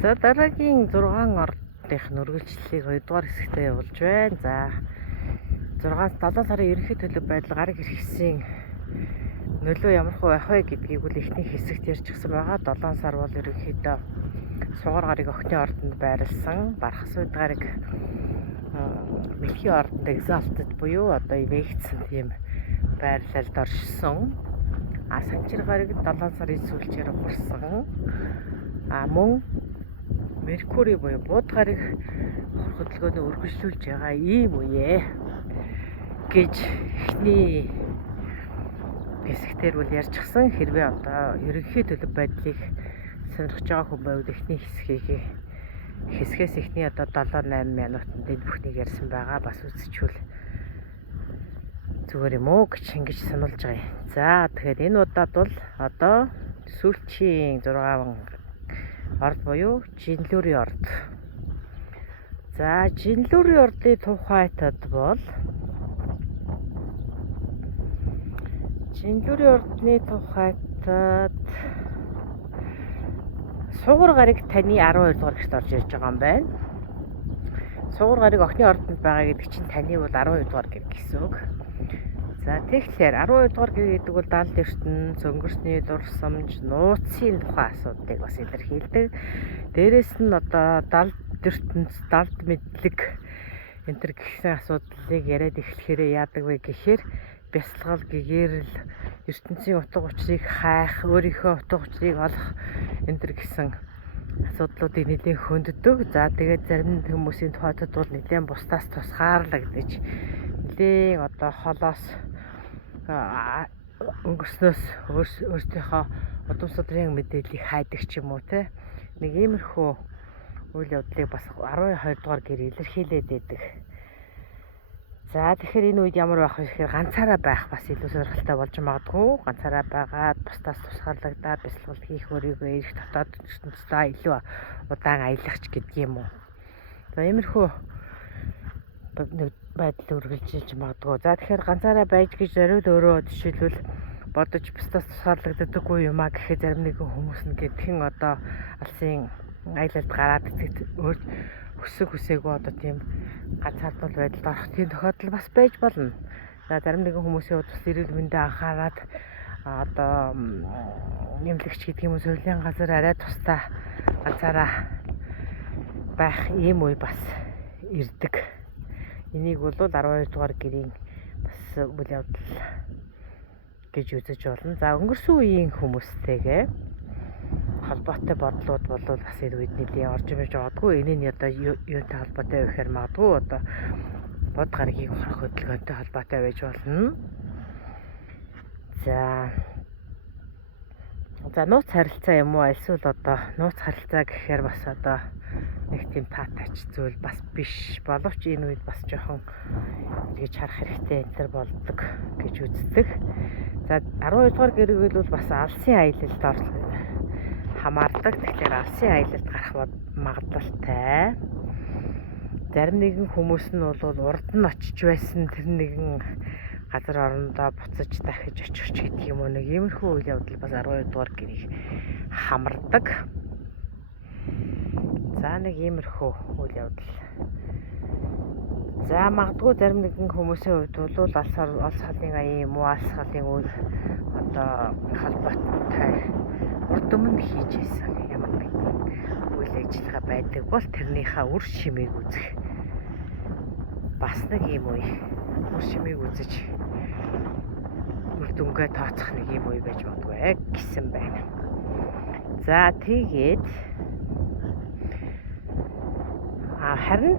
За дараагийн 6 ордын үргэлжлэлийг 2 дугаар хэсэгтээ явуулж байна. За 7 сарын ерөнхий төлөв байдал гараг иргэсийн нөлөө ямар хөө байх вэ гэдгийг үл эхний хэсэгт ярьчихсан байгаа. 7 сар бол ерөнхийдөө сугар гарыг охины ордонд байрласан бархас үед гарыг мэлхий ордонд exalted буюу одоо ивэгдсэн тийм байрлалд оршсон. Санчир гарыг 7 сарын сүүлчээр ухарсан. Мөн Меркури буюу бууд гарыг хөдөлгөөний үргэлжлүүлж байгаа ийм үе гэж эхний хэсэгтэр бол ярьчихсан. Хэрвээ одоо ерөнхий төлөв байдлыг сонирхож байгаа хүн байвал эхний хэсгээс эхний одоо 7-8 минутанд энэ бүхнийг ярьсан байгаа. Бас үзчихвэл зүгээр юм уу гэж ингэж сануулж байгаа юм. За тэгэхээр энэ удаад бол одоо сүүлчийн 6 орд буюу Жинлүрийн орд. За Жинлүрийн ордын тухайтад бол Жинлүрийн ордны тухайтад сугар гарыг таны 12 дугаар гэрт орж ирж байгаа юм байна. Сугар гарыг охины ордонд байгаа гэдэг чинь таны бол 12 дугаар гэр гэсэн үг. За тэгэхээр 12 дугаар гэр гэдэг бол далд ертөнц, өнгөрсний дурсамж, нууцын тухай асуудлыг бас илэрхийлдэг. Дээрээс нь одоо далд ертөнц, далд мэдлэг энэ төр гэсэн асуудлыг яриад эхлэхээр яадаг вэ гэхээр бясалгал, гэгэрэл, ертөнцийн утга учирыг хайх, өөрийнхөө утга учирыг олох энэ төр гэсэн асуудлуудыг нэлээд хөнддөг. За тэгээд зарим хүмүүсийн тухайд бол нэлээд бусдаас тусгаарлагдаж нэлээд одоо холоос өнгөрснөөс өөрсдийнхөө удам судрын мэдээллийг хайдаг ч юм уу те. Нэг иймэрхүү үйл явдлыг бас 12 дугаар гэр илэрхийлээд байдаг. За тэгэхээр энэ үед ямар байх вэ гэхээр ганцаараа байх бас илүү сонирхолтой болж магадгүй. Ганцаараа байгаад бусдаас тусгаарлагдаад бясалгал хийх өөрийгөө эрх дотоод ертөнцтэй илүү удаан аялах ч гэдэг юм уу. За иймэрхүү байдал үргэлжилж магадгүй. За тэгэхээр ганцаараа байж гэж зориул өөрөө жишээлбэл бодож бусдаас тусгаарлагддаггүй юм а гэхэд зарим нэгэн хүмүүс нь гэдгэн одоо алсын аялалд гараад өөр хүсээгүй одоо тийм ганцаардмал байдалд орох тийм тохиолдол бас байж болно. За зарим нэгэн хүмүүсийн хувьд бас эрүүл мэндэд анхаарад одоо нэмлэгч гэдэг юм уу сувилийн газар арай тусдаа ганцаараа байх ийм үе бас ирдэг. Энийг бол 12 дугаар гэрийн бас үйл явдал гэж үзэж болно. За өнгөрсөн үеийн хүмүүстэйгээ холбоотой бодлууд бол бас энэ үед нэлийн орж ирж байгаагүй. Энэ нь одоо юунтай холбоотой вэ гэхээр магадгүй одоо бод гарагийн ухрах хөдөлгөөнтэй холбоотой байж болно. За нууц харилцаа юм уу? Эсвэл одоо нууц харилцаа гэхээр бас одоо нэг тийм таатаач зүйл бас биш. Боловч энэ үед бас жоохон ингэж харах хэрэгтэй энэ төр болдог гэж үздэг. За 12 дугаар гэрэг бол бас алсын аялалд хамаардаг. Тэгэхээр алсын аялалд гарах магадлалтай. Зарим нэгэн хүмүүс нь бол урд нь очиж байсан тэр нэгэн газар орондоо буцаж дахиж очих ч гэдэг юм уу. Нэг иймэрхүү үйл явдал бас 12 дугаар гэрийг хамардаг. За нэг иймэрхүү үйл явдал. За магадгүй зарим нэгэн хүмүүсийн хувьд бол алс халын аян юм уу, алс халын үйл одоо холбоотой урд өмнө хийж байсан ямар нэгэн үйл ажиллагаа байдаг бол тэрнийхээ үр шимийг үзэх бас нэг юм үе. Үр шимийг үзэж үр дүнгээ тооцох нэг юм үе байж магадгүй гэсэн байна. За тэгээд харин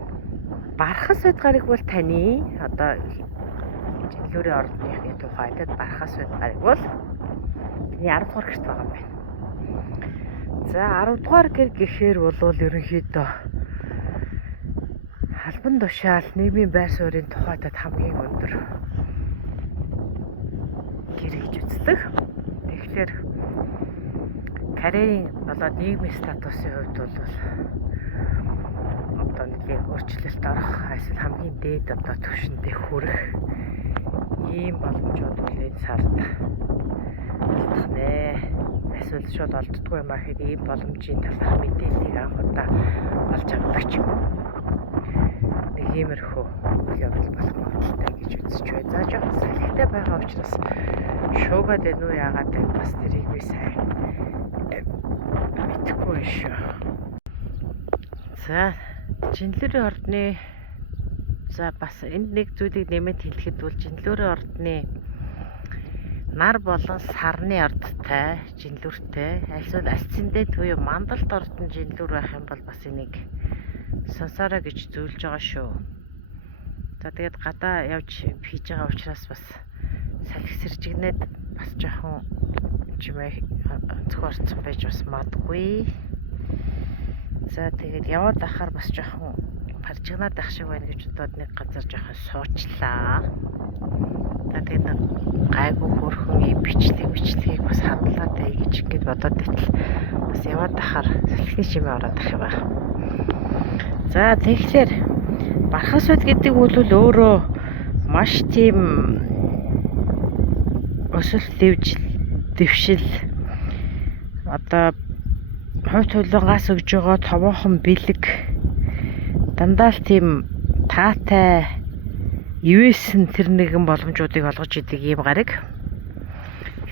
бархас үед гарыг бол таны одоо Жинлүрийн ордны тухайд бархас үед гарыг бол таны 10 дугаар гэрт байгаа юм байна. За 10 дугаар гэр гэхээр бол ерөнхийдөө албан тушаал нийгмийн байр суурийн тухайд хамгийн өндөр гэр гэж үздэг. Тэгэхээр карьерийн болоод нийгмийн статусын хувьд бол одоо нэг өөрчлөлт орох эсвэл хамгийн дээд одоо түвшиндээ хүрэх ийм боломжууд бол энэ сард алдах нэ. эсвэл шууд олддгүй юм ахэд ийм боломжийн талаарх мэдээллийг анх удаа олж авдаг ч юм уу. Нэг иймэрхүү явдал болох магадaltaй гэж үзэж байна. За жоохон салхитай байгаа учраас шуугаад байна уу яагаад вэ? Бас тэрийг би сайн мэдэхгүй шүү. За Жинлүүрийн ордны за бас энд нэг зүйлийг нэмээд хэлэхэд бол Жинлүүрийн ордны нар болон сарны ордтой Жинлүүртэй альсвал Альцэндээ туюу Мандалд ордон Жинлүүр байх юм бол бас энийг сонсороо гэж зөвлөж байгаа шүү. За тэгээд гадаа явж хийж байгаа учраас бас салхи сэржигнээд бас жоохон чимээ онцгойрцсон байж бас магадгүй. За тэгээд яваад ахаар бас жоохон паржигнаад ах шиг байна гэж бодоод нэг газар жоохон суучлаа. За тэгээд нэг гайгүй хөрхөн ийм бичлэгийг бас хандлаад бай гэж ингэж бодоод байтал бас яваад ахаар салхины чимээ ороод ах юм байна. За тэгэхээр Бархас бод гэдэг бол өөрөө маш тийм өсөлт дэвшил одоо хувь тулгаас өгж байгаа товоохон бэлэг дандаа л тийм таатай ивэсэн тэр нэгэн боломжуудыг олгож идэг ийм гариг.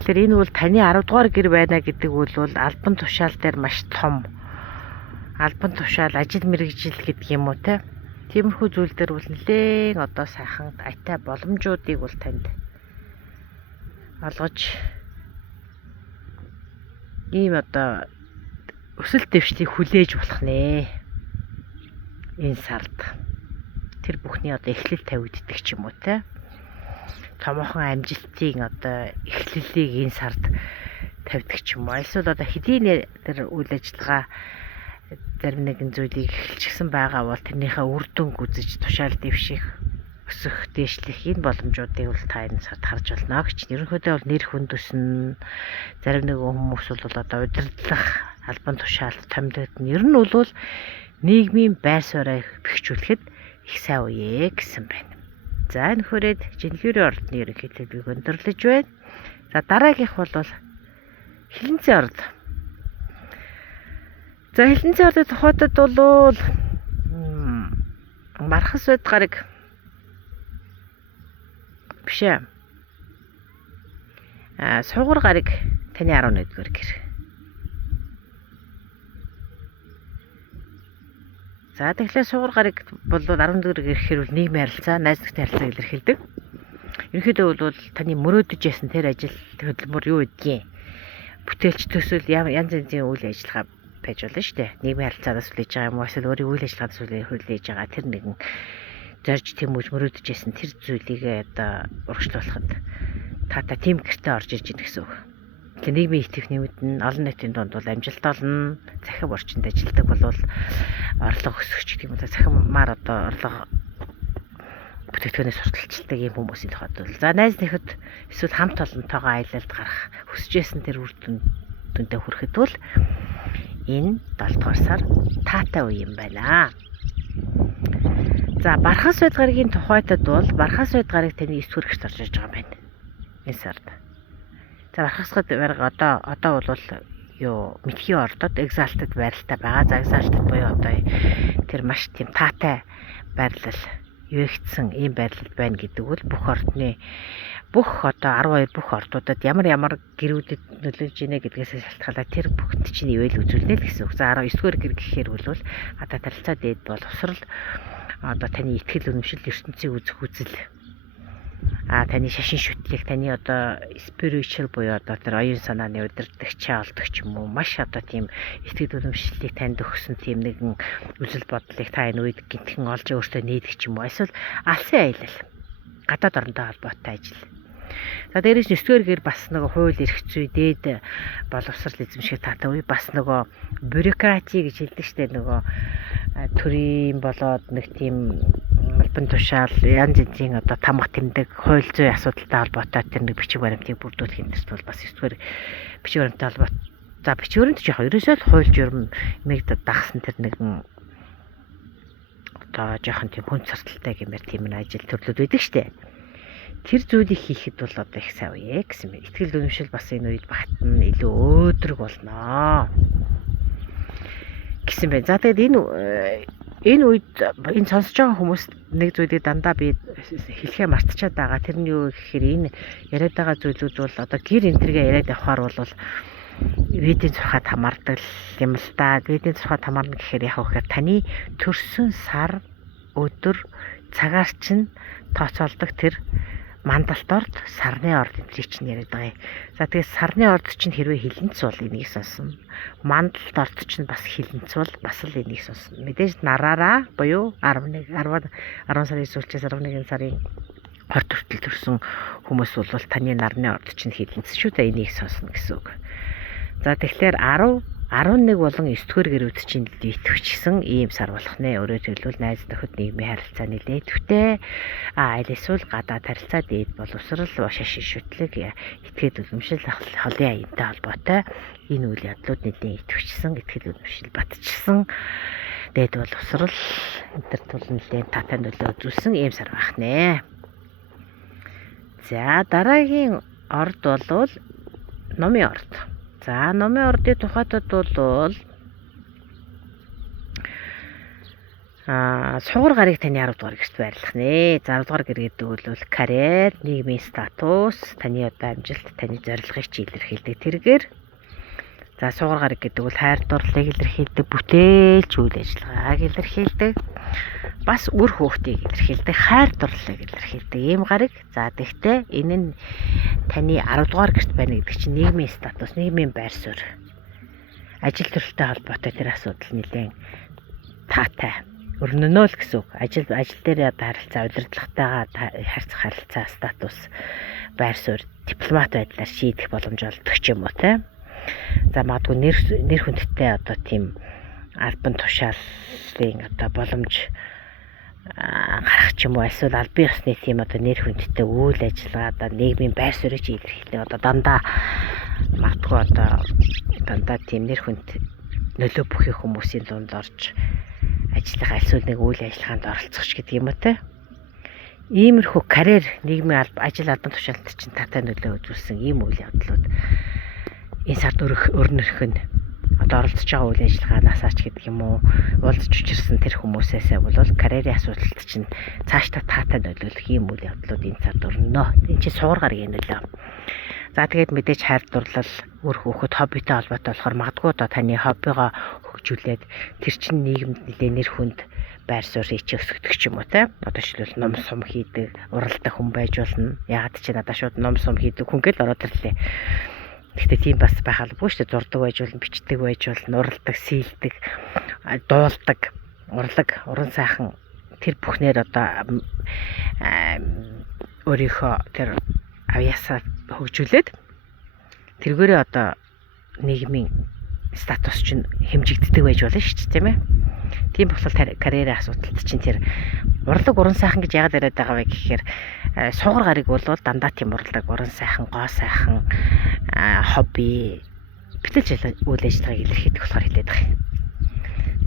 Тэгэхээр энэ бол таны 10 дугаар гэр байна гэдэг бол албан тушаал дээр маш том албан тушаал ажил мэргэжил гэдэг юм уу те. Тиймэрхүү зүйл дээр бол нэлээд одоо сайхан айтай боломжуудыг бол танд олгож ийм одоо өсөлт дэвшлийг хүлээж болох нэ. Энэ сард тэр бүхний одоо эхлэл тавигддаг ч юм уу те. Томоохон амжилтын одоо эхлэлийг энэ сард тавьдаг ч юм уу. Эсвэл одоо хэдийн тэр үйл ажиллагаа зарим нэгэн зүйлийг эхэлчихсэн байгаа бол тэрнийхээ үр дүнг үзэж тушаал дэвших, өсөх, дээшлэх энэ боломжуудыг бол та энэ сард харж болно гэж. Ерөнхийдөө бол нэр хүндүснэ. Зарим нэгэн хүмүүс бол одоо удирдлах албан тушаал томилогдно. Ер нь бол нийгмийн байр суурийг бэхжүүлэхэд их сайн үе гэсэн байна. За энэ хүрээд Жинлүүрийн ордны ерөнхийдөө би өндөрлөж байна. За дараагийнх бол Хилэнцэн орд. За Хилэнцэн ордын тухайд бол Бархас бод гараг биш ээ. Сугар гараг таны 11-р гэр. За тэгэхээр сугар гараг бол 14-р гэр гэхээр нийгмийн харилцаа, найз нөхдөд харилцааг илэрхийлдэг. Ерөнхийдөө бол таны мөрөөдөж ясан тэр ажил хөдөлмөр юу гэдгийг бүтээлч төсөл янз янзын үйл ажиллагаа байж болно шүү дээ. Нийгмийн харилцаанаас хүлээж байгаа юм уу? Эсвэл өөрийн үйл ажиллагаанаас хүлээж байгаа тэр нэгэн зорж тэмүүж мөрөөдөж ясан тэр зүйлийг одоо урагшлуулахад та тийм гэртээ орж ирж ийн гэсэн үг. Тэгэхээр нийгмийн итгэх нэмэгдэн олон нийтийн дунд бол амжилт олно. Захив орчинд ажилладаг бол орлого өсгч гэдэг юм да. Захимаар одоо орлого бүтээгдэхүүнээс сурталчилдаг юм хүмүүсийн тухайд бол. За найз нөхөд эсвэл хамт олонтойгоо аялалд гарах хүсэжсэн тэр үр дүндээ хүрэхэд бол энэ 7 дугаар сар таатай үе юм байна. За Бархас бод гарагийн тухайд бол Бархас бод гараг таны 9 дугаар гэрт орж иж байгаа юм байна. Энэ сард. За Бархас бод гараг одоо бол юу Мэтхийн ордод Exalted байралтай байгаа. За Exalted буюу одоо тэр маш тийм таатай байрлал юэгдсэн ийм байрлал байна гэдэг бол бүх ордны бүх одоо 12 бүх ордуудад ямар гэрүүдэд нөлөөлж ийнэ гэдгээс шалтгаалаад тэр бүгд чинь ивэл үзүүлнэ л гэсэн үг. За 19-р гэр гэхээр бол гадаа тарилцаа дээд боловсрал одоо таны ихтгэл үнэмшил ертөнцийг үзэх үзэл таны шашин шүтлэг таны одоо spiritual буюу одоо тэр оюун санааны удирдагчаа олдог ч юм уу маш одоо тийм ихтгэл үнэмшлийг танд өгсөн тийм нэгэн үзэл бодлыг та энэ үед гинтхэн олж өөртөө нээдэг ч юм уу эсвэл алсын аялал гадаад орнтой холбоотой ажил. За дээрээс 9-р гэр бас нөгөө хууль эрх зүй дээд боловсрал эзэмших таатай үе бас нөгөө бюрократи гэж хэлдэг штеп нөгөө төрийн болоод нэг тийм албан тушаал янз янзын одоо тамга тэмдэг хууль зүйн асуудалтай холбоотой тэр нэг бичиг баримтыг бүрдүүлэх юм бол бас 9-р бичиг баримттай холбоотой. За бичиг баримт ч яг ерөөсөө л хууль журмыг дагсан тэр нэгэн одоо жоохон тийм хүн царталтай гэмээр тийм нэг ажил төрлүүд байдаг штеп. тэр зүйлийг хийхэд бол одоо их сайн үе гэсэн мэт. Итгэл үнэмшил бас энэ үед багтна илүү өөдрөг болноо гэсэн байна. За тэгээд энэ үед энэ сонсож байгаа хүмүүс нэг зүйлийг дандаа би хэлхээ мартчихад байгаа. Тэр нь юу гэхээр энэ яриад байгаа зүйлүүд бол одоо гэр энтергээ яриад явахаар бол видео зурхад хамаардаг юм л та. Видео зурхад хамаарна гэхээр яг үхээр таны төрсөн сар өдөр цагаар чинь тооцоолдог тэр мандалт орд сарны орд энтрийг чинь яриад байгаа юм. За тэгээд сарны орд чинь хэрвээ хилэнц бол энийг сонсно. Мандалт орд чинь бас хилэнц бол бас л энийг сонсно. Мэдээж нараараа буюу 10 сарын сүүлчээс 11 сарын 20 хүртэл төрсэн хүмүүс бол таны нарны орд чинь хилэнц шүү дээ, энийг сонсно гэсэн үг. За тэгэхээр 11 болон 9 дугаар гэрүүд чинь идэвхжсэн ийм сар болох нэ. Өөрөөр хэлбэл найз нөхөд нийгмийн харилцаа нэлээд төвтэй. Аль эсвэл гадаад харилцаа дээд боловсрал шашин шүтлэг итгэл үнэмшил холын аянтай холбоотой энэ үйл явдлууд нэлээд идэвхжсэн, итгэл үнэмшил батжсан. Дээд боловсрал энэ тул нэлээд таатай нөлөө үзүүлсэн ийм сар байх нэ. За дараагийн орд бол номын орд. За номын ордын тухайтад бол сугар гарыг таны 10 дугаар гэрт байрлах нэ. 10 дугаар гэр гэдэг бол карьер, нийгмийн статус, таны одоо амжилт, таны зорилгыг чи илэрхийлдэг тэргээр. За сугар гарыг гэдэг бол хайр дурлалыг илэрхийлдэг, бүтээлч үйл ажиллагааг илэрхийлдэг. Бас үр хөөхтийг илэрхийлдэг, хайр дурлалыг илэрхийлдэг ийм гариг. За тэгтээ энэ нь таны 10 дугаар гэрт байна гэдэг чинь нийгмийн статус, нийгмийн байр суурь, ажил төрөлтэй холбоотой тэр асуудал нэлээд таатай. Өрнөнөө л гэсэн үг. Ажил дээр одоо харилцаа, удирдлагатайгаа харьцах харилцаа, статус, байр суурь, дипломат байдлаар шийдэх боломж олдох ч юм уу те. За магадгүй нэр хүндтэй одоо тийм албан тушаалын одоо боломж гарах ч юм уу, эсвэл албан ёсны тийм одоо нэр хүндтэй үйл ажиллагаа одоо нийгмийн байр суурийг илэрхийлэх одоо дандаа магадгүй одоо дандаа тийм нэр хүнд нөлөө бүхий хүмүүсийн дунд орж ажиллах эсвэл нэг үйл ажиллагаанд оролцох ч гэдэг юм уу те. Иймэрхүү карьер, нийгмийн ажил албан тушаалт чинь таатай нөлөө үзүүлсэн ийм үйл явдлууд энэ сард өрнөх нь одоо оролцож байгаа үйл ажиллагаанаас ч гэдэг юм уу, уулзж учирсан тэр хүмүүсээсээ бол карьерийн асуудалд чинь цаашдаа таатай нөлөөлөх ийм үйл явдлууд энэ сард өрнөнө. Энэ чинь сугар гаргийн нөлөө. За тэгээд мэдээж хайр дурлал, үр хөөхөд хоббитой холбоотой болохоор магадгүй одоо таны хоббигоо хөгжүүлээд тэр чинь нийгэмд нэлээ нэр хүнд байр суурь өсгөх ч юм уу те. Одоо жишээлбэл ном сум хийдэг, уралдаг хүн байж болно. Ягаад чи надад шууд ном сум хийдэг хүн гэл ороод ирлээ. Гэхдээ тийм бас байх албагүй шүү дээ. Зурдаг байж болно, бичдэг байж болно, уралдаг, сийлдэг, дуулдаг, уран сайхан тэр бүхнээр одоо өөрийнхөө тэр авьяасаа хөгжүүлээд тэргээрээ одоо нийгмийн статус чинь хэмжигддэг байж болно шүү дээ, тийм ээ. Тийм болохоор карьерийн асуудалд чинь тэр урлаг уран сайхан гэж яагаад яриад байгаа вэ гэхээр сугар гарыг бол дандаа тийм урлаг уран сайхан, гоо сайхан хобби битэлж үйл ажиллагааг илэрхийлэх болохоор хэлээд байгаа юм.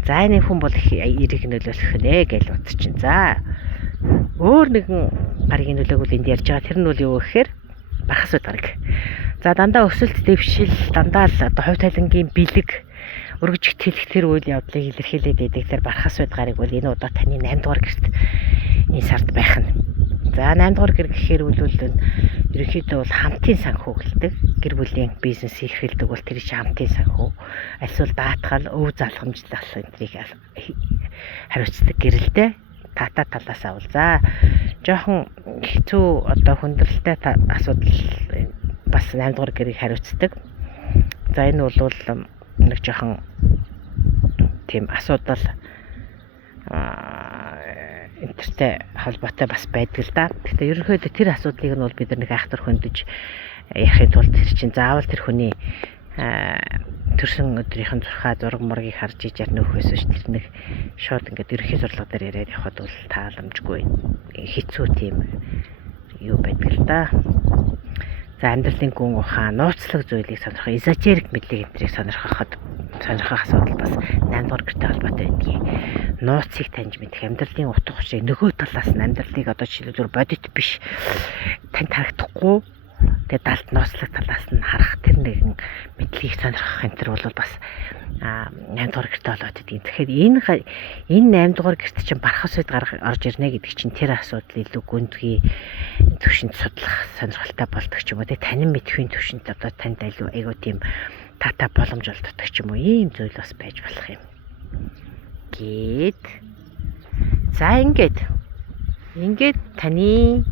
За энэ хүн бол их эерэг нөлөөлөх нэ гэж бодчих чинь. За өөр нэгэн гаргийн нөлөөг бол энд ярьж байгаа. Тэр нь бол юу гэхээр бархас үд гараг. За дандаа өсөлт дэвшил, дандаа л одоо хувь талангийн бэлэг өргөж итгэлэх тэр үйл явдлыг илэрхийлээд байдаг тэр бархас үд гараг бол энэ удаа таны 8 дугаар гэрт энэ сард байх нь. За 8 дугаар гэр гэхээр ерөнхийдөө бол хамтын санхүү гэлдэг. Гэр бүлийн бизнес эрхэлдэг бол тэр чинь хамтын санхүү. Альсвал даатгал, өв залхамжлах энтрийг хариуцдаг гэрэлтэй тата талаасаа бол за жоохон хэцүү одоо хүндрэлтэй асуудал бас 8 дугаар гэрийг хариуцдаг. За энэ бол нэг жоохон тийм асуудал энтертэй холбоотой бас байдаг л да. Гэхдээ ерөнхийдөө тэр асуудлыг нь бол бид нэг айхтар хөндөж яхахын тулд тэр чинь заавал тэр хүний төрсөн өдрийнхэн зураг мургийг харж ижаар нөхөөс ш тэр нэг шууд ингээд ерөнхий зурлага дээр яриад явхад бол тааламжгүй хэцүү тийм юу байдаг л да. За амьдралын гүн ухаан, нууцлаг зүйлийг сонирхох, эзотерик мэдлэг энтрийг сонирхоход сонирхох асуудал бас 8 дугаар гэртэй холбоотой байдгийг. Нууцыг таньж мэдэх, амьдралын утга учирыг нөгөө талаас нь амьдралыг одоо жишээлбэл бодит биш танд харагдахгүй. Тэгээд далд нууцлах талаас нь харах тэр нэгэн мэдлийг сонирхох энэ төр бол бас 8 дугаар гэртэй болоод идэв. Тэгэхээр энэ 8 дугаар гэрт чинь бархас үед орж ирнэ гэдэг чинь тэр асуудал илүү гүндгий төвшөнд судлах сонирхолтой болдог ч юм уу. Тэгээд танин мэдхийн төвшөнд одоо танд айгуу тийм тата боломж олддог ч юм уу. Ийм зүйл бас байж болох юм. Гээд за ингээд таны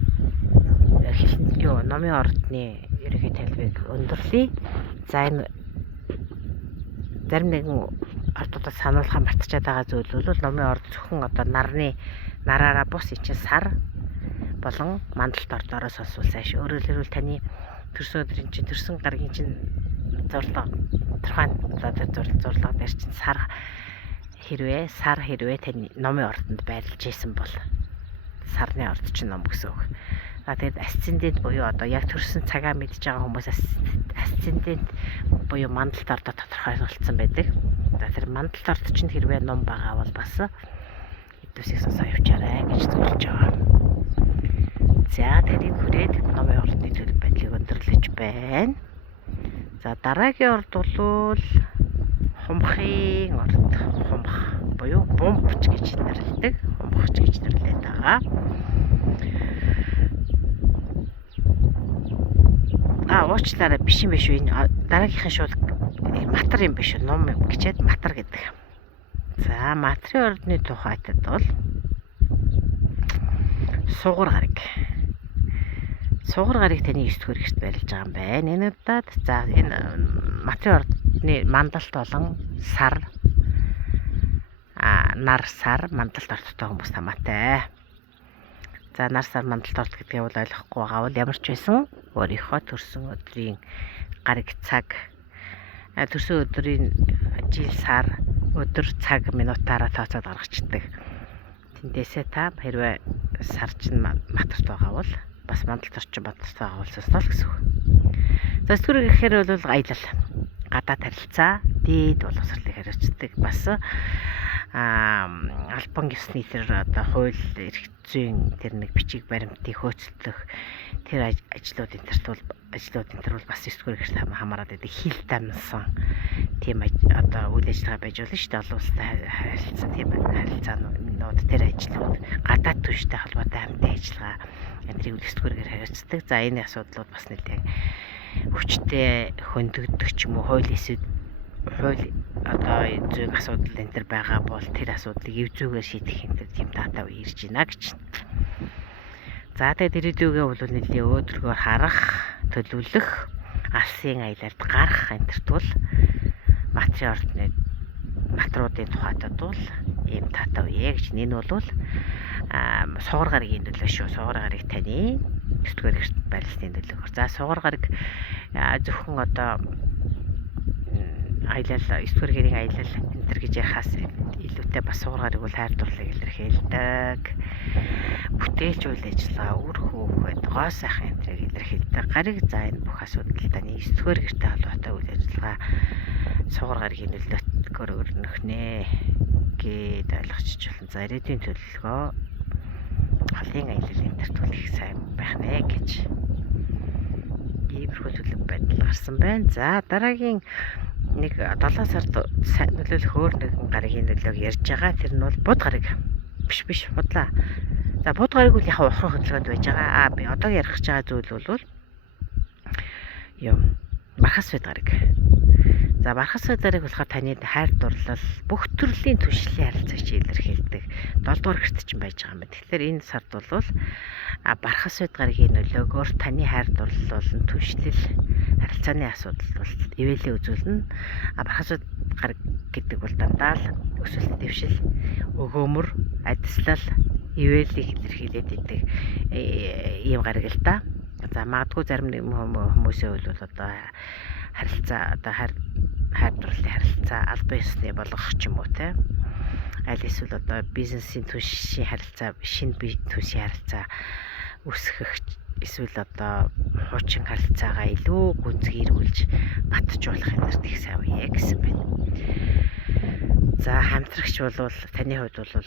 номын ордны ерөнхий танилбыг өндөрлөе. За энэ зарим нэгэн ардуудад сануулхаа мартчихад байгаа зүйл бол номын орд зөвхөн одоо нараараа бус энэ чинь сар болон мандалт ордоороо сонсвол сайш. Өөрөөр хэлбэл таны төрсөн өдрийн чинь төрсөн гаргийн чинь зурлага зурлага дээр чинь сар хэрвээ таны номын ордонд байрлаж исэн бол сарны орд чинь ном гэсэн үг. Тэгээд асцендент буюу одоо яг төрсэн цагаа мэдж байгаа хүмүүс асцендент буюу мандалт ордоо тодорхойлсон байдаг. За тэр мандалт орд чинь хэрвээ ном байгаа бол бас эдвсийг сонсоо явчаарай гэж зөвлөж байгаа. За тэгээд хүрээд номын ордны төлөв байдлыг өндөрлөж байна. За дараагийн орд бол хумхын орд. Хумх буюу бомбч гэж нэрлэдэг. Хумхч гэж нэрлэдэг байгаа. Уучлаарай биш юм биш үү? Дараагийнхын шууд матар юм биш үү? Ном гэчээд матар гэдэг. За матрын ордны тухайтад бол сугар гараг. Сугар гарыг таны 9 дугаар гэрт байрлаж байгаа юм байна. Энэ удаад за энэ матрын ордны мандалт болон сар нар сар мандалт ордтой хүмүүс тамаатай. За нар сар мандалт орд гэдгийг бол ойлгохгүй байгаа бол ямар ч байсан өөрийнхөө төрсөн өдрийн гараг цаг төрсөн өдрийн жил сар өдөр цаг минутаараа тооцоод гаргацдаг. Тэндээсээ та хэрвээ сар чинь матарт байгаа бол бас мандалт орчин батарт байгаа бол сосноо л гэсэн үг. За түрүү гэхээр бол аялал гадаад харилцаа дээд боловсролыг хариуцдаг бас албан ёсны тэр одоо хууль эрх зүйн тэр нэг бичиг баримтыг хөөцөлдөх тэр ажлуудын тэр бол бас 9 дугаар гэрт хамаарат байдаг хил дамсан тийм одоо үйл ажиллагаа байж болно шүү дээ. Олон улстай харилцаа тийм харилцаанууд тэр ажлууд гадаад түвштэй холбоотой хамтын ажиллагаа энэтрийг 9 дугаар гэр хариуцдаг. За энэ асуудлууд бас нэлээд хүчтэй хөндөгдөх ч юм уу хууль одоо зүйн асуудал энэ төр байгаа бол тэр асуудлыг эв зүгээр шийдэх энэ төр тийм дата үе ирж байна гэж. За тэгээд ирээдүйгээ бол нэлээд өөдрөгөөр харах, төлөвлөх, алсын аялалд гарах энэ төрт бол матрын ордны матруудын тухайтад бол ийм дата үе гэж. Энэ бол сугар гарагийн төлөө шүү. Сугар гарыг таны 9 дугаар гэрт байрлалын төлөөр. За сугар гараг зөвхөн одоо аялал 9 дугаар гэрийн аялал энэ төр гэж ярихаас илүүтэй бас сугар гараг бол хайр дурлалыг илэрхийлдэг. Бүтээлч үйл ажиллагаа, үр хөөхөд, гоо сайхан энэ төрийг илэрхийлдэг. Гараг за энэ бүх асуудал таны 9 дугаар гэртэй холбоотой үйл ажиллагаа сугар гарагийн нөлөөтгөөр өрнөхнэ гэд ойлгочих болно. За ирээдүйн төлөвлөгөө холын аялал энэ төрт их сайн байх нэ гэж. Иймэрхүү төлөв байдал гарсан байна. За дараагийн нэг 7 сард нөлөөлөх өөр нэгэн гарагийн нөлөөг ярьж байгаа. Тэр нь бол буд гараг. Биш худлаа. За буд гараг бол яг ухрах хөдөлгөөнд байж байгаа. Би одоо ярих гэж байгаа зүйл бол бархас бод гараг. За бархас бод гараг болохоор таны хайр дурлал бүх төрлийн түвшлийн харилцааг илэрхийлдэг. 7 дугаар гэрт чинь байж байгаа юм байна. Тэгэхээр энэ сард бол бархас бод гарагийн нөлөөгөөр таны хайр дурлал болон түвшлэл харилцааны асуудал бол ивэлээ үзүүлнэ. Бархас бод гараг гэдэг бол дандаа л өсөлт дэвшил, өгөөмөр, адислал, ивэлийг илэрхийлээд идэг ийм гараг л да. За магадгүй зарим нэг хүмүүсийн хувьд бол одоо харилцаа одоо хайр дурлалын харилцаа албан ёсны болгох ч юм уу те. Аль эсвэл одоо бизнесийн түвшийн харилцаа, шинэ түвшийн харилцаа үсгэх эсвэл одоо хуучин харилцаагаа илүү гүнзгийрүүлж батжуулах энэ их сайн үе гэсэн байна. За хамтрагч бол таны хувьд бол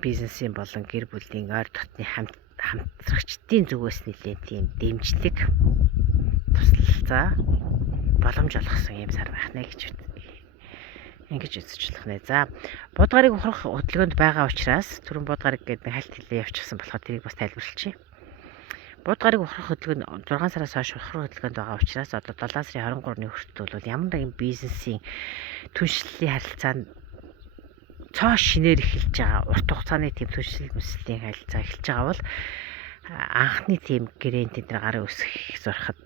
бизнесийн болон гэр бүлийн ойр дотны хамтрагчдын зүгээс нэлээд тийм дэмжлэг туслалцаа боломж олгосон юм сар байх нэ гэж ингэж үзэж болох нэ. За будгарыг ухрах хөдөлгөөнд байгаа учраас түрэн будгарыг гэдэг хальт хэлээ явчихсан болохоор тэрийг бас тайлбарлачих. Будгарыг ухрах хөдөлгөөнд 6 сараас хойш ухрах хөдөлгөөнд байгаа учраас одоо 7 сарын 23-ны хүртэл бол ямар нэгэн бизнесийн түншлэлийн харилцаанд цоо шинээр эхэлж байгаа урт хугацааны тийм түншлэл мэслийн харилцаа эхэлж байгаа бол анхны тийм гэрээнд энэ гарын үсэх зурхад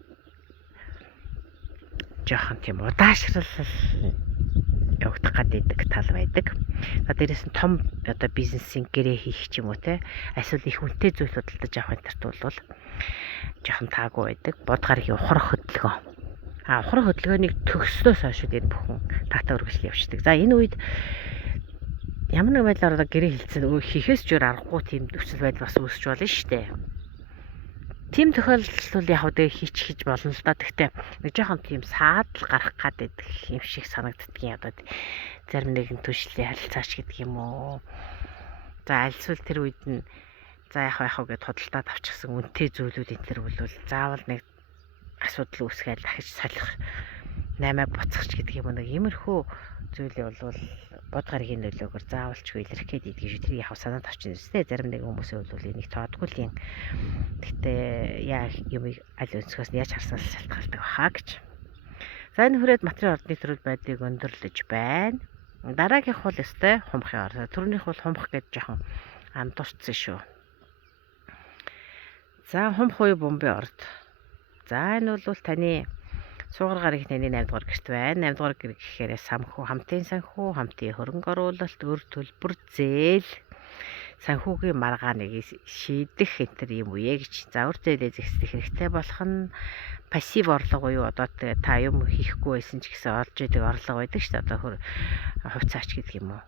жоохон тийм удаашрал явагдах гэдэг тал байдаг. За дээрээс нь том одоо бизнесийн гэрээ хийх ч юм уу те эсвэл их үнэтэй зүйл худалдаж авах интерт бол жоохон таагүй байдаг. Будгарыг ухрах хөдөлгөөн. Ухрах хөдөлгөөнийг төгснөөс хойш энэ бүхэн таатай үргэлжлэл явчихдаг. За энэ үед ямар нэг байдлаар одоо гэрээ хилцэн хийхээс ч аргагүй тийм нөхцөл байдал бас үүсч болно шүү дээ. Тийм тохиолдолд яг үдэ хийчих болно л да. Гэхдээ нэг жоохон тийм саадл гарах гэдэг юм шиг санагддгийн одоо зарим нэгэн түншлэлийн харилцаач гэдэг юм уу. За альсвал тэр үед нь за яах вэ гэд худалдаад авчихсан үнэтэй зүйлүүд энэ төр бол заавал нэг асуудал үүсгээл дахиж солих 8 буцахч гэдэг юм нэг иймэрхүү зүйлээ бол будгарыг нөлөөгөр заавалчгүй илэрхихэд идэх шүү. Тэр яг санаад авчихсан үстэй. Зарим нэгэн хүмүүсийн бол энийг тоодгүй юм. Гэхдээ яа юм аль өнцгөөс нь яаж харсанаас шалтгаалдаг баха гэж. За энэ хүрээд материал ордны төрөл байдлыг өндөрлөж байна. Дараагийнх бол өстэй хумхын ор. Төрөнийх бол хумх гэж жоохон андуурцсан шүү. За хумх уу бомбын орд. За энэ бол таны Сугар гарыг таны 8 дугаар гэрт байна. 8 дугаар гэр гэхээр самхүү, хамтын санхүү, хамтын хөрөнгө оруулалт, өр төлбөр, зээл, санхүүгийн маргааныг шийдэх энэ юм үе гэж. За өр зээлээ зэгсэх хэрэгтэй болох нь пассив орлого буюу одоо та юм хийхгүй байсан ч гэсэн олж идэг орлого байдаг шүү дээ. Одоо хувьцаач гэдэг юм уу.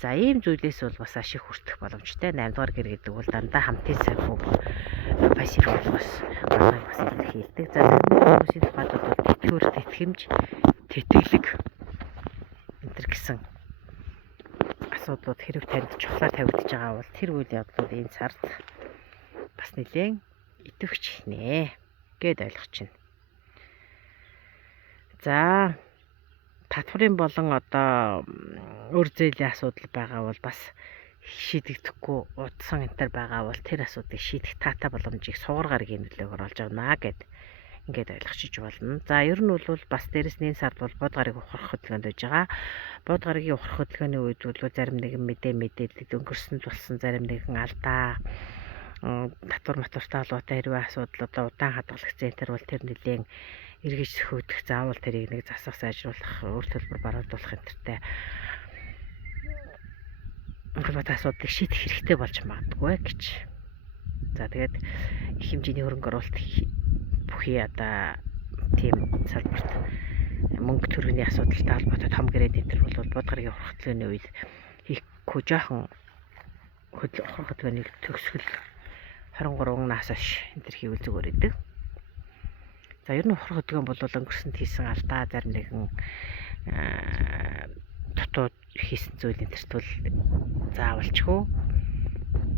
За ийм зүйлээс бол бас ашиг хүртэх боломжтой. 8 дугаар гэр гэдэг бол дандаа хамтын санхүү пассив орлогоос гаргаж бас илэрхийлдэг. За хүмүүсийн тухайд бол тэтгэвэр, тэтгэмж, тэтгэлэг энэ гэсэн асуудлууд хэрэг танд чухлаар тавигдж байгаа бол тэр үйл явдлууд энэ сард бас нэлээд идэвхж нэ гэд ойлгож байна. За татварын болон одоо өр зээлийн асуудал байгаа бол бас шийдэгдэхгүй удсан энтер байгаа бол тэр асуудыг шийдэх таатай боломжийг сугар гарагийн нөлөөгөөр олж авна гэд ингээд ойлгож болно. За ер нь бол бас дээрэс нь энэ сард бол будгарыг ухрах хөдөлгөөнд байж байгаа. Будгарыг ухрах хөдөлгөөний үед бол зарим нэгэн мэдээлэл өнгөрсөнд болсон зарим нэгэн алдаа татвар матуртай холбоотой хэрвээ асуудал одоо удаан хадгалагдсан энэ бол тэр нэлээд эргэж сөхөгдөх заавал тэрийг нэг засах сайжруулах өр төлбөр баруунлах энтертэй холбоотой асуудлыг шийдэх хэрэгтэй болж магадгүй гэж. За тэгээд их хэмжээний хөрөнгө оруулалт бүхий одоо тийм салбарт мөнгө төрөний асуудалтай холбоотой том гэрээд энтер бол будгарыг ухрах хөдөлгөөний үед хийхгүй жоохон ухрах хөдөлгөөнийг төгсгөл 23-наас хойш энтер хийвэл зүгээр гэдэг. За ер нь ухрах хөдөлгөөн бол өнгөрсөнд хийсэн алдаа зарим нэгэн дутууд хийсэн зүйл энтерт бол заавалчгүй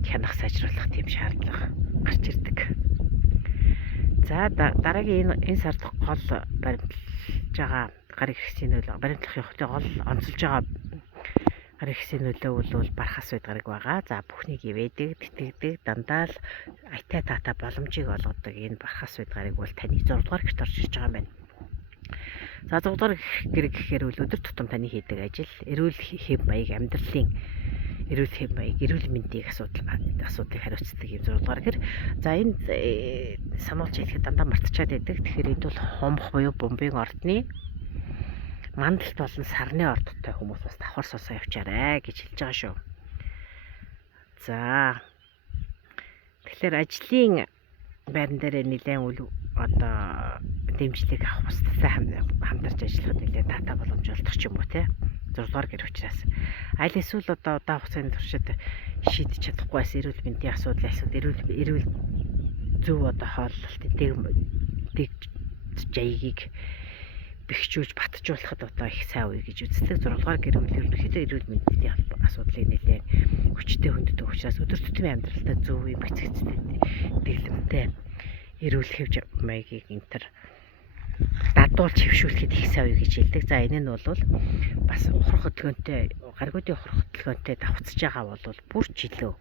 хянах сайжруулах тийм шаардлага гарч ирдэг. За дараагийн энэ сард гол баримтлж байгаа гарын хэрэгслийн нөлөө баримтлах явахтай гол онцолж байгаа гарын хэрэгслийн нөлөө бол бархас байд гараг байгаа. За бүхнийг ивэдэг, тэтгэдэг, дандаа л айтай таатай боломжийг олгодог энэ бархас байд гараг бол таны 6 дугаар гэрт орж ирж байгаа юм байна. За 6 дугаар гэр гэхээр өдөр тутам таны хийдэг ажил, эрүүл хэв маяг, амьдралын эрүүл хэв маяг, эрүүл мэндийн асуудлыг хариуцдаг юм 6 дугаар гэр. За энд сануулж хэлэхэд дандаа мартчихад байдаг. Тэгэхээр энд бол хумх буюу бомбын ордны мандалт болон сарны ордтой хүмүүс бас давхар сосоо явчаарай гэж хэлж байгаа шүү. За тэгэхээр ажлын байран дээр нэлээд одоо дэмжлэг авах хэрэгтэй хамтарч ажиллахад нэлээд таатай боломж олдох ч юм уу те 6 дугаар гэр учраас аль эсвэл одоо удаан хугацааны туршид шийдэж чадахгүй бас эрүүл мэндийн асуудал эсвэл эрүүл зөв одоо хооллолт дэг жаягийг бэхжүүлж батжуулахад одоо их сайн үе гэж үздэг. 6 дугаар гэр бүл ерөнхийдөө эрүүл мэндийн асуудлыг нэлээд хүчтэй хөнддөг учраас өдөр тутмын амьдралдаа зөв үе бэцэгцтэй дэглэмтэй эрүүл хэвж маягийг энтер дадуулж хөвшүүлэхэд их сайн үе гэж хэлдэг. За энэ нь бол бас ухрах хөдөлгөөнтэй гаргуудын ухрах хөдөлгөөнтэй давхцаж байгаа бол бүр ч илүү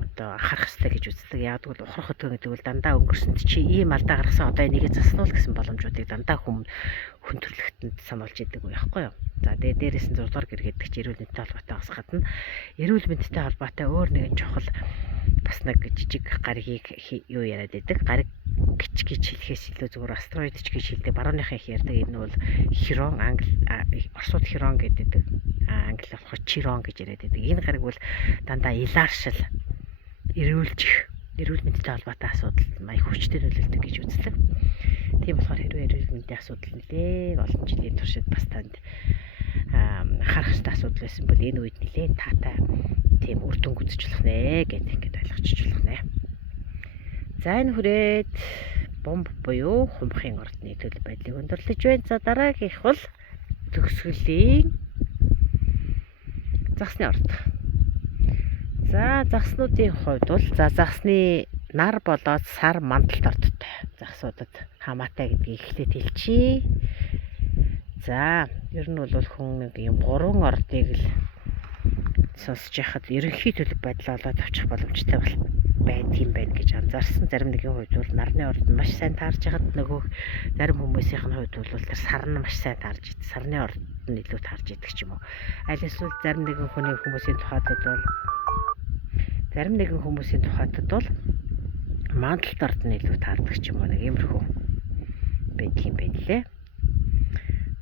одоо анхаарах хэрэгтэй гэж үздэг. Яг тэгвэл ухрах хөдөлгөөн гэдэг бол дандаа өнгөрсөнд чи ийм алдаа гаргасан одоо энийг заснуул гэсэн боломжуудыг дандаа хүндрэлтэнд сануулж идэг үе байхгүй юу. За дээрээс нь 6 дугаар гэр гэдэг чи эрүүл мэндтэй холбоотойгоос гадна эрүүл мэндтэй холбоотой өөр нэгэн чухал бас нэг жижиг гаригийг юу яриад байдаг. Гариг гिच гэж хэлэхээс илүү зүгээр астероид ч гэж хэлдэг. Барууныхаа их ярьдаг. Энэ бол хирон орсууд хирон гэдэг. Англи болохоор чирон гэж яриад байдаг. Энэ гариг бол дандаа илааршил эрүүл мэндтэй холбоотой асуудалд маяг хүчтэй нөлөөлдөг гэж үздэг. Тийм болохоор хэрвээ эрүүл мэндийн асуудал нэлээд олон жилийн туршид бас танд анхаарах хэрэгтэй асуудал байсан бол энэ үед нэлээд таатай тийм үр дүн үзэж болох нэ гэдэг ингээд ойлгочих болох нэ. За энэ хүрээд бомб буюу хумхын ордны төлөв байдлыг өндөрлөж байна. За дараагийнх бол төгсгөлийн загсны орд. За загснуудын хувьд бол загсны нар болоод сар мандалт ордтой загсуудад хамаатай гэдгийг эхлээд хэлчихье. За ер нь бол хүн нэг юм 3 ордыг л сонсож яхад ерөнхий төлөв байдал олоод авчих боломжтой байдгийм байна гэж анзаарсан. Зарим нэгэн хувьд бол нарны орд нь маш сайн таарж яхад нөгөө зарим хүмүүсийн хувьд бол тэр сар нь маш сайн таарж ид. Сарны орд нь илүү таарж идэг ч юм уу. Аль эсвэл зарим нэгэн хүмүүсийн тухайд бол мандалт орд нь илүү таардаг ч юм уу. Нэг иймэрхүү байдгийм байлээ.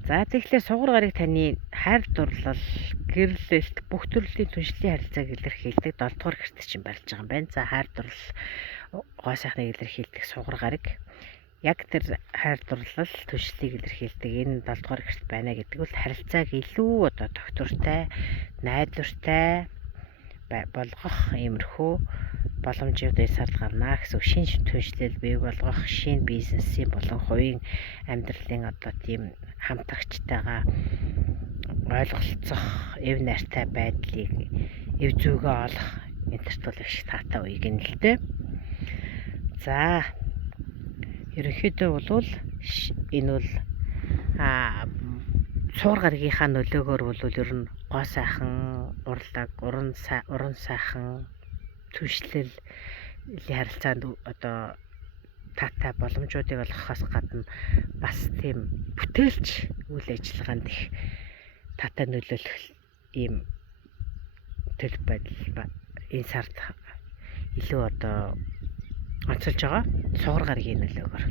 За тэгэхээр сугар гарыг таны хайр дурлал, гэрлэлт, бүх төрлийн түншлэлийн харилцааг илэрхийлдэг 7 дугаар гэрт чинь барьж байгаа юм байна. За хайр дурлал гоо сайхныг илэрхийлдэг сугар гарыг яг тэр хайр дурлал, түншлэлийг илэрхийлдэг энэ 7 дугаар гэрт байна гэдэг бол харилцааг илүү одоо тогтвортой, найдвартай болгох иймэрхүү боломжууд эсрэг гарна гэсэн шинэ түншлэл бий болгох, шинэ бизнесийн болон хувийн амьдралын одоо тийм хамтрагчтайгаа ойлголцох, эв найртай байдлыг эв зүгөө олох энтерт бол их таатай үеиг нь л дээ. За ерөнхийдөө бол энэ бол цуур гаргийнхаа нөлөөгөөр бол ер нь гоо сайхан, урлаг, уран сайхан түншлэл харилцаанд одоо таатай боломжуудыг олгохоос гадна бас тийм бүтээлч үйл ажиллагаанд их таатай нөлөөлөх ийм төлөв байдал энэ сард илүү одоо онцолж байгаа сугар гаргийн нөлөөгөөр.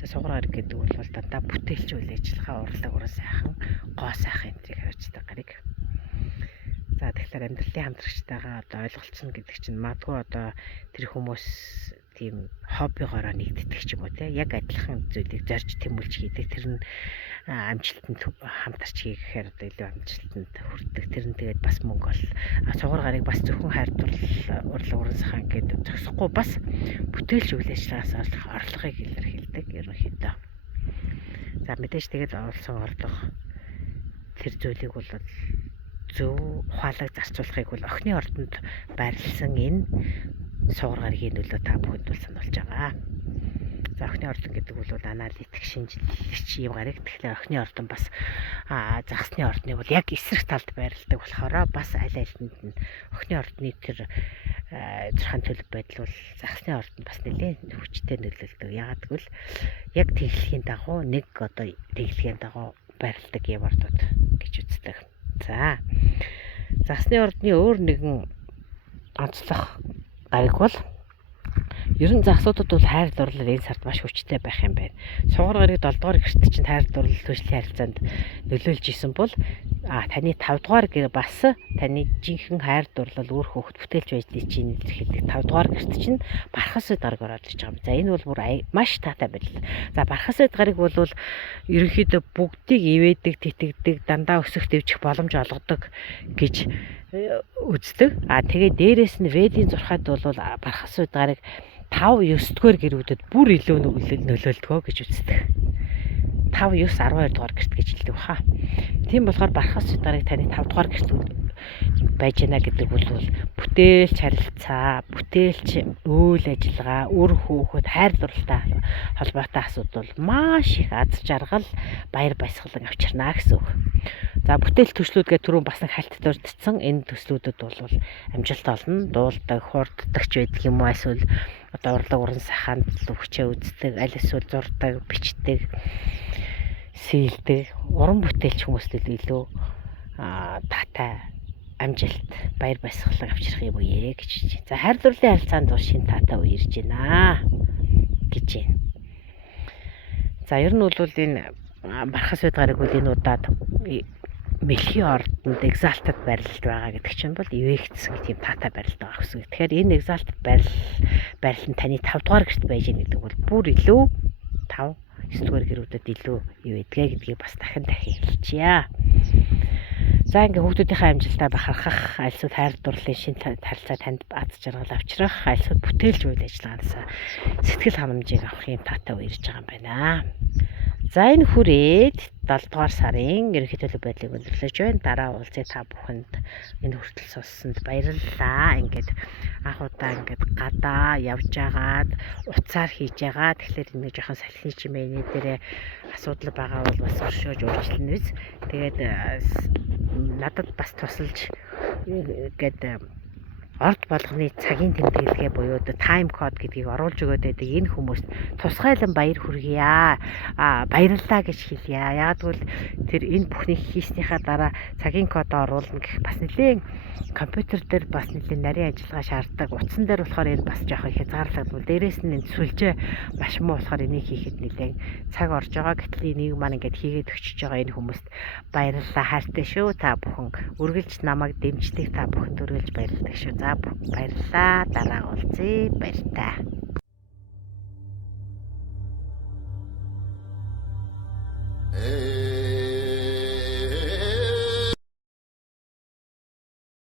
За сугар гариг гэдэг бол дандаа бүтээлч үйл ажиллагаа, урлаг, уран сайхан, гоо сайхан энтрийг хариуцдаг гариг. За тэгэхээр амьдралын хамтрагчтайгаа одоо ойлголцсон гэдэг чинь магадгүй одоо тэр хүмүүс тийм хоббигоороо нэгддэг ч юм уу те яг адилхан зүйлийг зорж тэмүүлж хийдэг. Тэр нь амжилтанд хамтарч хийхээр одоо илүү амжилтанд хүрдэг. Тэр нь тэгээд бас мөнгө бол сугар гарыг бас зөвхөн хайр дурлал, урлаг, уран сайхан гэдэг зогсохгүй бас бүтээлч үйл ажиллагаас орлогыг илэрхийлдэг ерөнхийдөө. За мэдээж тэгээд олсон орлого тэр зүйлийг бол зөв ухаалаг зарцуулахыг бол охины ордонд байрласан энэ сугар гаргийн нөлөө та бүхэнд бол сануулж байгаа. За охины ордон гэдэг бол аналитик шинжилгээч юм гариг. Тэгэхээр охины ордон бас загсны ордны бол яг эсрэг талд байрладаг болохоор бас аль альнд нь охины ордны тэр зурхаан төлөв байдал бол загсны ордонд бас нэлээд хүчтэй нөлөөлдөг. Яагаад гэвэл яг тэглэхийн дагуу нэг одоо тэглэхийн дагуу байрладаг юм ордууд гэж үздэг. За загсны ордны өөр нэгэн онцлог гариг бол ер нь загсуудад бол хайр дурлал энэ сард маш хүчтэй байх юм байна. Сугар гарыг 7 дугаар гэрт чинь хайр дурлал түншлэлийн харилцаанд нөлөөлж исэн бол таны 5 дугаар гэр бас таны жинхэнэ хайр дурлал үр хөвгт бүтээлч байдлыг чинь илэрхийлдэг 5 дугаар гэрт чинь бархас үед гараг ороод ирж байгаа юм. За энэ бол бүр маш таатай байлаа. За бархас үед гарыг бол ерөнхийдөө бүгдийг ивэдэг, тэтгдэг, дандаа өсөх дэвжих боломж олгодог гэж үздэг. Тэгээ дээрээс нь Ведийн зурхад бол бархас үед гарыг 5-9 дугаар гэрүүдэд бүр илүү нөлөөлдгөө гэж үздэг. 5, 9, 12 дугаар гэрт гэж хэлдэг баха. Тийм болохоор Бархас Шидарыг таны 5 дугаар гэрт байж гэнэ гэдэг бол бүтээлч харилцаа, бүтээлч үйл ажиллагаа, үр хөөхөд хайр дурлалтай холбоотой асуудал маш их аз жаргал, баяр баясгалан авчирна гэсэн үг. За бүтээл төслүүд гэдэг түрүүн бас нэг хальт дурдсан энэ төслүүдэд бол амжилт олно. Дуулдаг, хурддагч байдаг юм уу эсвэл одоо урлаг уран сайханд хүчээ үздэг, аль эсвэл зурдаг, бичдэг, сэлдэг, уран бүтээлч хүмүүстээ илүү таатай амжилт, баяр баясгалан авчрах юм уу гэж. За хайр дурлалын харилцаанд бол шинэ таатай үе ирж байна гэж байна. За ер нь бол энэ Бархас Шидарыг бол энэ удаад Мэлхийн ордонд exalted барилд байгаа гэдэг чинь бол эвэгцсэн тийм таатай барилд байгаа гэсэн. Тэгэхээр энэ exalted барил нь таны 5 дугаар гэрт байж гэнэ гэдэг бол бүр илүү 5, 9 дугаар гэрүүдэд илүү юу гэдгээ гэдгийг бас дахин хэлчихье. За ингээ хүүхдүүдийнхээ амжилтаа бахархах, альсууд хайр дурлалын шинэ харилцаа танд аз жаргал авчрах, альсууд бүтээлч үйл ажиллагаанаас сэтгэл ханамжийг авах юм таатай үе ирж байгаа юм байна. За энэ хүрээд 7 дугаар сарын ерөнхий төлөв байдлыг өндөрлөж байна. Дараа уулзъя та бүхэнд энэ хүртэл сонссонд баярлалаа. Ингээд анх удаа ингээд гадаа явж агаад уцаар хийж байгаа. Тэгэхээр энэ жоохон салхины чимээний дээрээ асуудал байгаа бол бас өршөөж уучлана биз. Тэгээд надад бас тусалж ингээд орд болгоны цагийн тэмдэглэгээ буюу тайм код гэдгийг оруулж өгөөд байдаг энэ хүмүүст тусгайлан баяр хүргье. Баярлалаа гэж хэлье. Яг тэгвэл тэр энэ бүхнийг хийснийхаа дараа цагийн код оруулна гэх бас нэлээд компьютер дээр бас нэлээд нарийн ажиллагаа шаарддаг. Утсан дээр болохоор энэ бас жоохон хязгаарлагдмал. Дээрээс нь энэ сүлжээ маш муу болохоор энийг хийхэд нэлээд цаг орж байгаа. Гэтэл энийг маань ингээд хийгээд өчөж байгаа энэ хүмүүст баярлалаа хайртай шүү. Та бүхэн үргэлж намайг дэмждэг, та бүхэнд үргэлж баярлалаа шүү. За баярлалаа. Дараа уулзъя. Баяртай.